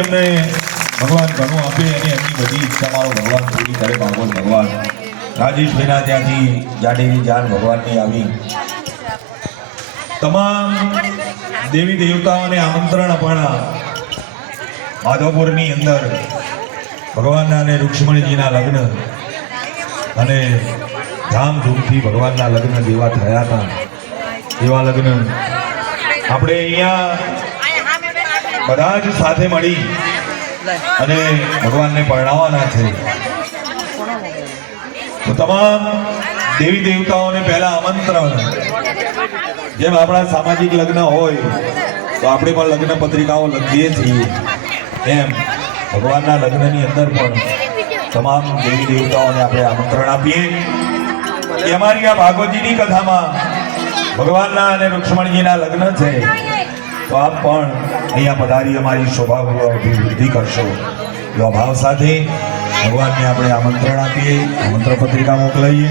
એમને ભગવાન ઘણું આપે અને એમની બધી ઈચ્છા મારો ભગવાન પૂરી કરે ભાગવત ભગવાન. રાજેશભાઈના ત્યાંથી જાડેવી જાન ભગવાનની આવી. તમામ દેવી દેવતાઓને આમંત્રણ અપાણા. માધવપુરની અંદર ભગવાનના અને રૂક્ષ્મણીજીના લગ્ન અને ધામધૂમથી ભગવાનના લગ્ન જેવા થયા હતા. એવા લગ્ન આપણે અહીંયા બધા જ સાથે મળી અને ભગવાનને પરણાવવાના છે. તો તમામ દેવી દેવતાઓને પહેલા આમંત્રણ. જેમ આપણા સામાજિક લગ્ન હોય, તો આપણે પણ લગ્ન પત્રિકાઓ લખીએ છીએ. એમ ભગવાનના લગ્નની અંદર પણ તમામ દેવી દેવતાઓને આપણે આમંત્રણ આપીએ. કે અમારી આ ભાગવતજીની કથામાં ભગવાનના અને રૂક્ષ્મણીજીના લગ્ન છે. તો આપ પણ અહીંયા પધારી અમારી શોભા વૃદ્ધિ કરશો. એવા ભાવ સાથે ભગવાનને આપણે આમંત્રણ આપીએ, આમંત્રણ પત્રિકા મોકલાઈએ.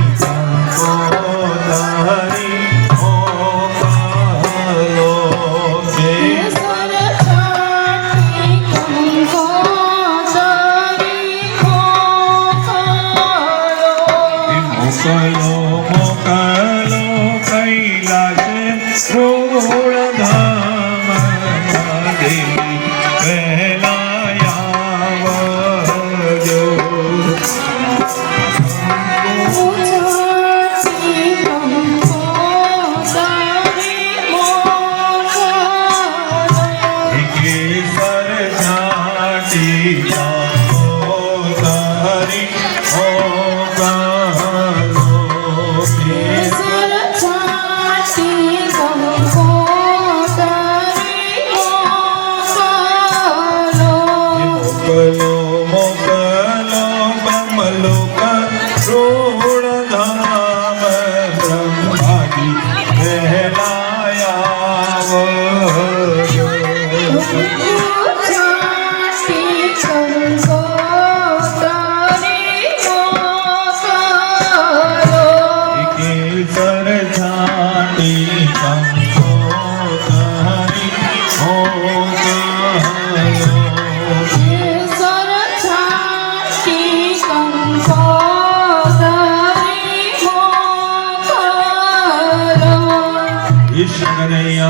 Let's go, on. Bye. a uh...